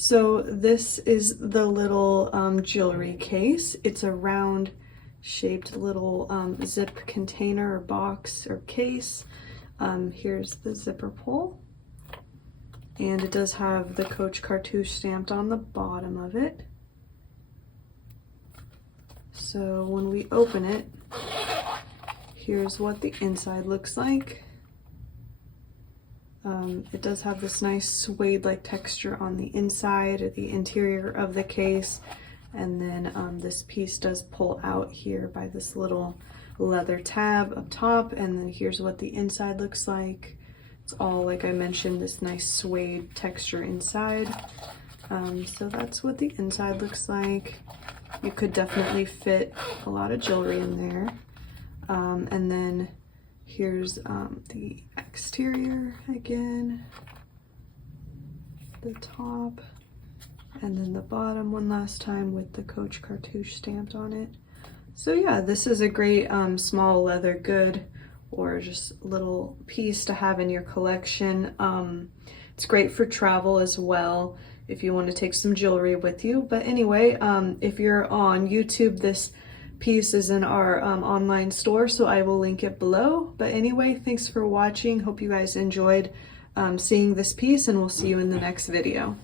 So this is the little jewelry case. It's a round shaped little zip container or box or case. Here's the zipper pull. And it does have the Coach cartouche stamped on the bottom of it. So when we open it, here's what the inside looks like. It does have this nice suede-like texture on the inside, or the interior of the case, and then this piece does pull out here by this little leather tab up top, and then here's what the inside looks like. It's all, like I mentioned, this nice suede texture inside. So that's what the inside looks like. You could definitely fit a lot of jewelry in there. And then here's the exterior again, the top, and then the bottom one last time with the Coach cartouche stamped on it. So yeah, this is a great small leather good, or just little piece to have in your collection. It's great for travel as well, if you want to take some jewelry with you. But anyway, if you're on YouTube, this piece is in our online store, so I will link it below. But anyway, thanks for watching. Hope you guys enjoyed seeing this piece, and we'll see you in the next video.